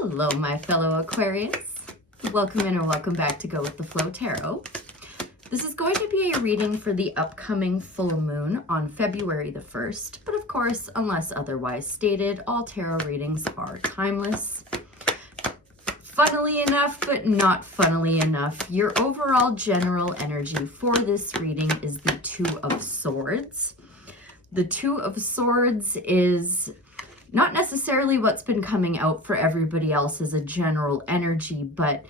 Hello, my fellow Aquarius. Welcome in or welcome back to Go With The Flow Tarot. This is going to be a reading for the upcoming full moon on February the 1st, but of course, unless otherwise stated, all tarot readings are timeless. Funnily enough, but not funnily enough, your overall general energy for this reading is the Two of Swords. The Two of Swords is not necessarily what's been coming out for everybody else as a general energy, but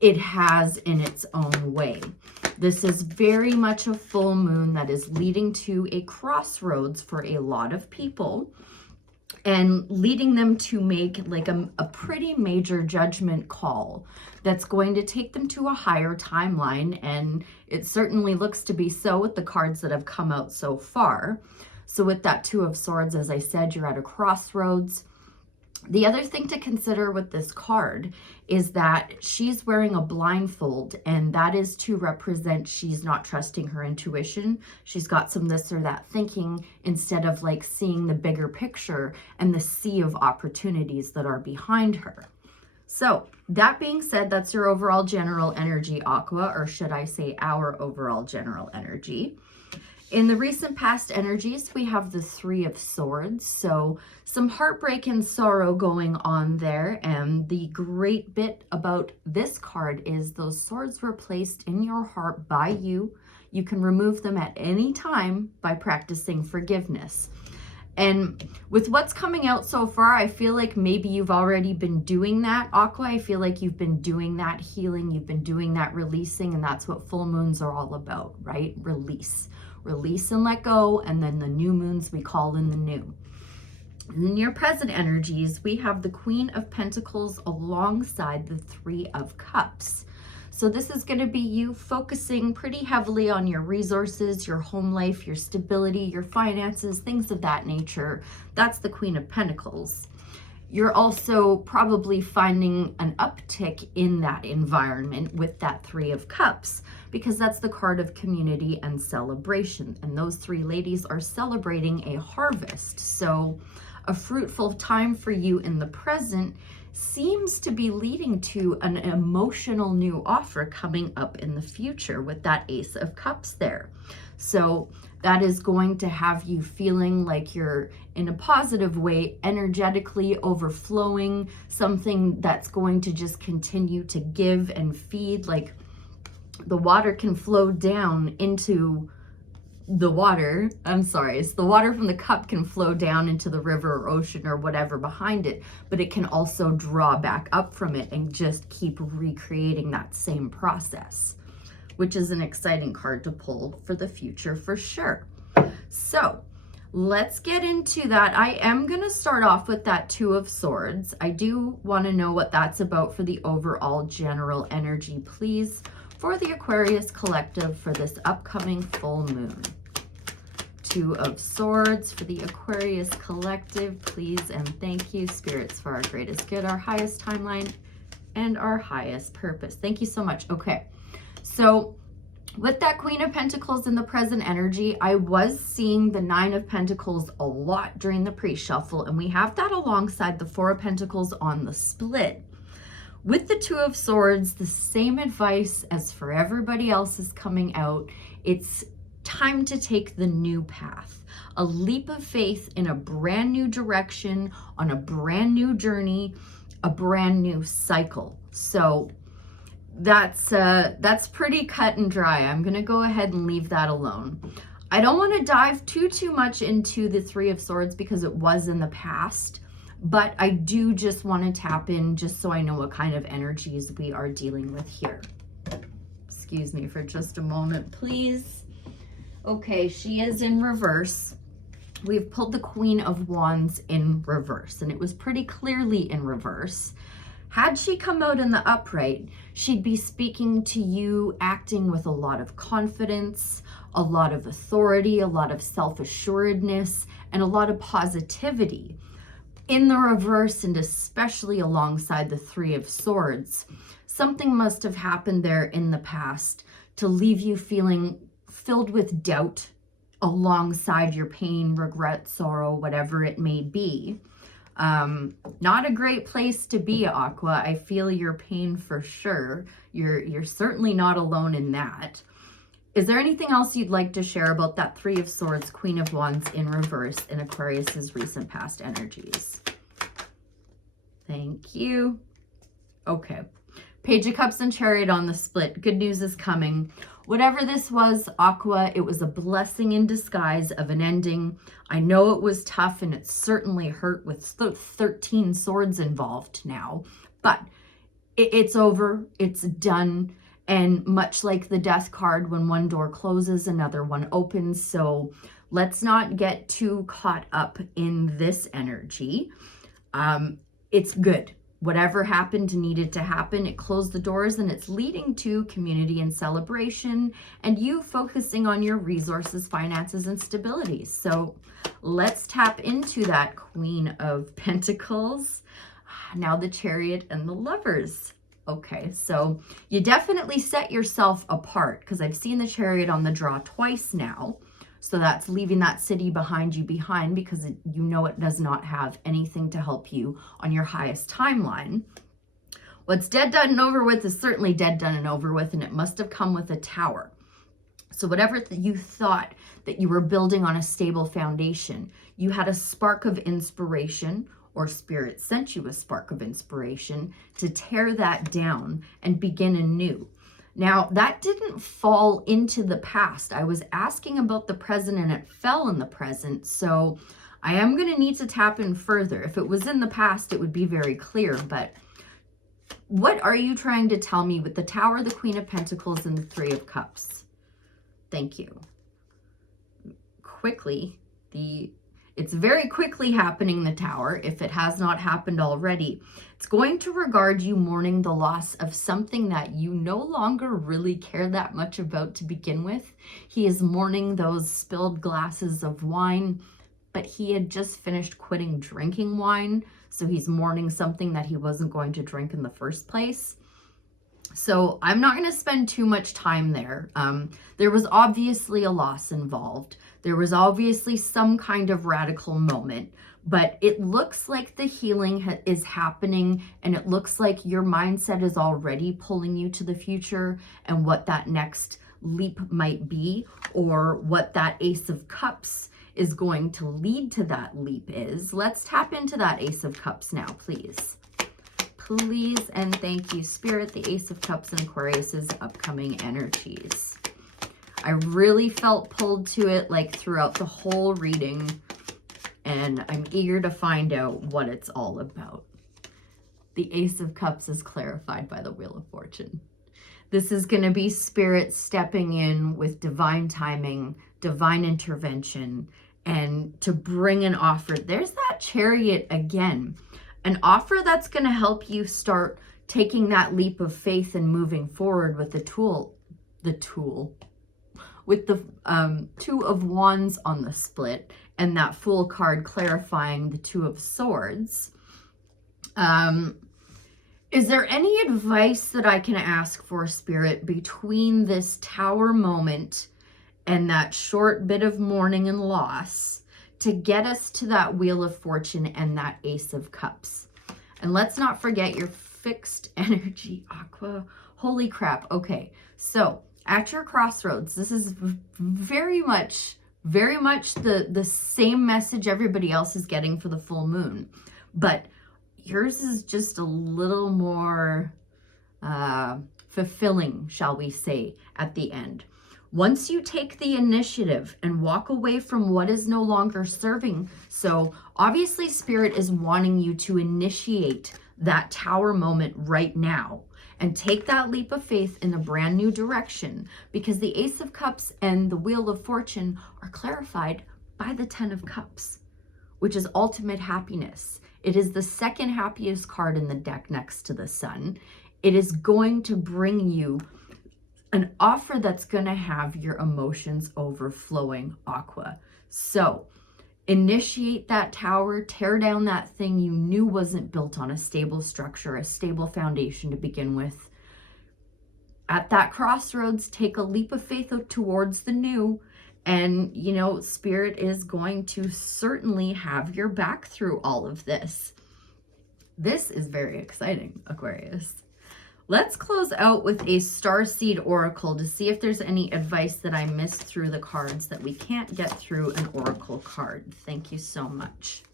it has in its own way. This is very much a full moon that is leading to a crossroads for a lot of people and leading them to make like a pretty major judgment call that's going to take them to a higher timeline. And it certainly looks to be so with the cards that have come out so far. So with that Two of Swords, as I said, you're at a crossroads. The other thing to consider with this card is that she's wearing a blindfold, and that is to represent she's not trusting her intuition. She's got some this or that thinking instead of like seeing the bigger picture and the sea of opportunities that are behind her. So that being said, that's your overall general energy, Aqua, or should I say our overall general energy. In the recent past energies, we have the Three of Swords, so some heartbreak and sorrow going on there. And the great bit about this card is those swords were placed in your heart by you. You can remove them at any time by practicing forgiveness. And with what's coming out so far, I feel like maybe you've already been doing that, Aqua. I feel like you've been doing that healing, you've been doing that releasing, and that's what full moons are all about, right? Release and let go, and then the new moons we call in the new. In your present energies, we have the Queen of Pentacles alongside the Three of Cups. So this is going to be you focusing pretty heavily on your resources, your home life, your stability, your finances, things of that nature. That's the Queen of Pentacles. You're also probably finding an uptick in that environment with that Three of Cups, because that's the card of community and celebration. And those three ladies are celebrating a harvest. So a fruitful time for you in the present seems to be leading to an emotional new offer coming up in the future with that Ace of Cups there. So that is going to have you feeling like you're in a positive way, energetically overflowing, something that's going to just continue to give and feed. Like the water can flow down into the water. I'm sorry, it's the water from the cup can flow down into the river or ocean or whatever behind it, but it can also draw back up from it and just keep recreating that same process, which is an exciting card to pull for the future for sure. So let's get into that. I am going to start off with that Two of Swords. I do want to know what that's about for the overall general energy, please, for the Aquarius collective for this upcoming full moon. Two of Swords for the Aquarius collective, please and thank you, spirits, for our greatest good, our highest timeline, and our highest purpose. Thank you so much. Okay, so with that Queen of Pentacles in the present energy, I was seeing the Nine of Pentacles a lot during the pre-shuffle, and we have that alongside the Four of Pentacles on the split. With the Two of Swords, the same advice as for everybody else is coming out. It's time to take the new path, a leap of faith in a brand new direction, on a brand new journey, a brand new cycle. So that's pretty cut and dry. I'm going to go ahead and leave that alone. I don't want to dive too much into the Three of Swords because it was in the past, but I do just want to tap in just so I know what kind of energies we are dealing with here. Excuse me for just a moment, please. Okay, she is in reverse. We've pulled the Queen of Wands in reverse, and it was pretty clearly in reverse. Had she come out in the upright, she'd be speaking to you, acting with a lot of confidence, a lot of authority, a lot of self-assuredness, and a lot of positivity. In the reverse, and especially alongside the Three of Swords, something must have happened there in the past to leave you feeling filled with doubt alongside your pain, regret, sorrow, whatever it may be. Not a great place to be, Aqua. I feel your pain for sure. You're certainly not alone in that. Is there anything else you'd like to share about that Three of Swords, Queen of Wands in reverse in Aquarius's recent past energies? Thank you. Okay. Page of Cups and Chariot on the split. Good news is coming. Whatever this was, Aqua, it was a blessing in disguise of an ending. I know it was tough and it certainly hurt with 13 swords involved now, but it's over. It's done. And much like the Death card, when one door closes, another one opens. So let's not get too caught up in this energy. It's good. Whatever happened needed to happen. It closed the doors and it's leading to community and celebration and you focusing on your resources, finances, and stability. So let's tap into that Queen of Pentacles. Now the Chariot and the Lovers. Okay, so you definitely set yourself apart because I've seen the Chariot on the draw twice now. So that's leaving that city behind you because you know it does not have anything to help you on your highest timeline. What's dead, done, and over with is certainly dead, done, and over with, and it must have come with a tower. So whatever you thought that you were building on a stable foundation, you had a spark of inspiration, or spirit sent you a spark of inspiration to tear that down and begin anew. Now, that didn't fall into the past. I was asking about the present and it fell in the present. So I am going to need to tap in further. If it was in the past, it would be very clear. But what are you trying to tell me with the Tower, the Queen of Pentacles, and the Three of Cups? Thank you. Quickly, it's very quickly happening, the Tower, if it has not happened already. It's going to regard you mourning the loss of something that you no longer really care that much about to begin with. He is mourning those spilled glasses of wine, but he had just finished quitting drinking wine, so he's mourning something that he wasn't going to drink in the first place. So I'm not going to spend too much time there. There was obviously a loss involved. There was obviously some kind of radical moment, but it looks like the healing is happening and it looks like your mindset is already pulling you to the future and what that next leap might be, or what that Ace of Cups is going to lead to that leap is. Let's tap into that Ace of Cups now, please. Please and thank you, Spirit, the Ace of Cups and Aquarius's upcoming energies. I really felt pulled to it like throughout the whole reading, and I'm eager to find out what it's all about. The Ace of Cups is clarified by the Wheel of Fortune. This is going to be Spirit stepping in with divine timing, divine intervention, and to bring an offer. There's that Chariot again. An offer that's going to help you start taking that leap of faith and moving forward with with the Two of Wands on the split and that Fool card clarifying the Two of Swords. Is there any advice that I can ask for, Spirit, between this Tower moment and that short bit of mourning and loss to get us to that Wheel of Fortune and that Ace of Cups? And let's not forget your fixed energy, Aqua. Holy crap. Okay, so at your crossroads, this is very much the same message everybody else is getting for the full moon, but yours is just a little more fulfilling, shall we say, at the end. Once you take the initiative and walk away from what is no longer serving, so obviously Spirit is wanting you to initiate that Tower moment right now and take that leap of faith in a brand new direction, because the Ace of Cups and the Wheel of Fortune are clarified by the Ten of Cups, which is ultimate happiness. It is the second happiest card in the deck next to the Sun. It is going to bring you an offer that's going to have your emotions overflowing, Aqua. So initiate that Tower, tear down that thing you knew wasn't built on a stable structure, a stable foundation to begin with. At that crossroads, take a leap of faith towards the new And, you know, Spirit is going to certainly have your back through all of this. This is very exciting, Aquarius. Let's close out with a Starseed Oracle to see if there's any advice that I missed through the cards that we can't get through an Oracle card. Thank you so much.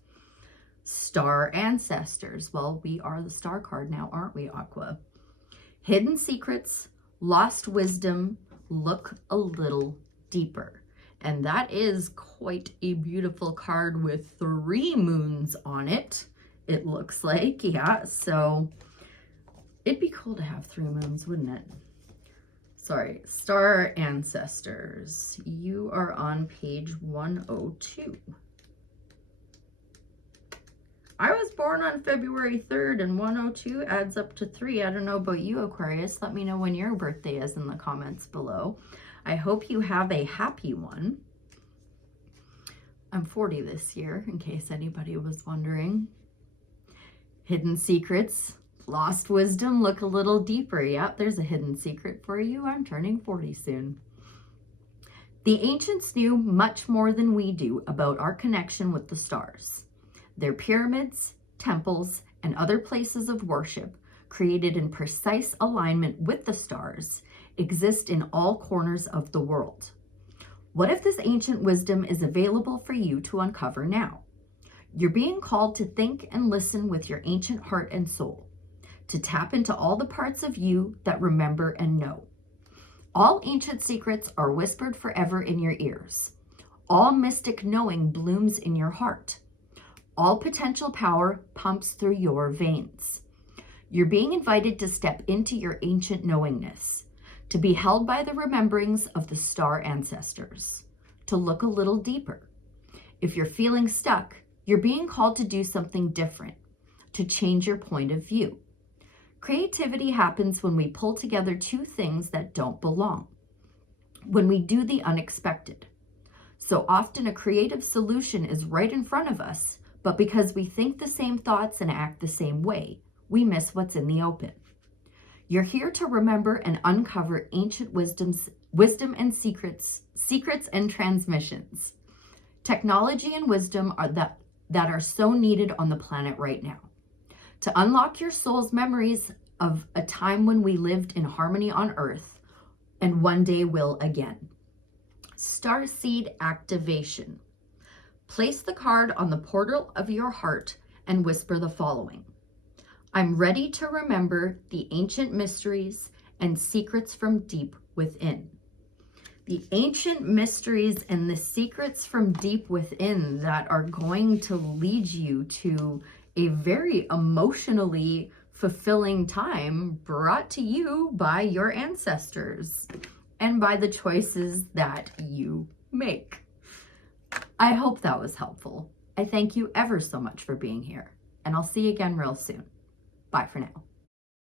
Star Ancestors. Well, we are the star card now, aren't we, Aqua? Hidden secrets, lost wisdom, look a little deeper. And that is quite a beautiful card with 3 moons on it, it looks like. Yeah, so it'd be cool to have 3 moons, wouldn't it? Sorry, Star Ancestors. You are on page 102. I was born on February 3rd, and 102 adds up to 3. I don't know about you, Aquarius. Let me know when your birthday is in the comments below. I hope you have a happy one. I'm 40 this year, in case anybody was wondering. Hidden secrets, lost wisdom, look a little deeper. Yep, there's a hidden secret for you. I'm turning 40 soon. The ancients knew much more than we do about our connection with the stars. Their pyramids, temples, and other places of worship, created in precise alignment with the stars, exist in all corners of the world. What if this ancient wisdom is available for you to uncover now? You're being called to think and listen with your ancient heart and soul, to tap into all the parts of you that remember and know. All ancient secrets are whispered forever in your ears. All mystic knowing blooms in your heart. All potential power pumps through your veins. You're being invited to step into your ancient knowingness, to be held by the rememberings of the star ancestors, to look a little deeper. If you're feeling stuck, you're being called to do something different, to change your point of view. Creativity happens when we pull together 2 things that don't belong, when we do the unexpected. So often a creative solution is right in front of us, but because we think the same thoughts and act the same way, we miss what's in the open. You're here to remember and uncover ancient wisdom and secrets and transmissions. Technology and wisdom are that are so needed on the planet right now. To unlock your soul's memories of a time when we lived in harmony on Earth, and one day will again. Starseed activation. Place the card on the portal of your heart and whisper the following. I'm ready to remember the ancient mysteries and secrets from deep within. The ancient mysteries and the secrets from deep within that are going to lead you to a very emotionally fulfilling time brought to you by your ancestors and by the choices that you make. I hope that was helpful. I thank you ever so much for being here, and I'll see you again real soon. Bye for now.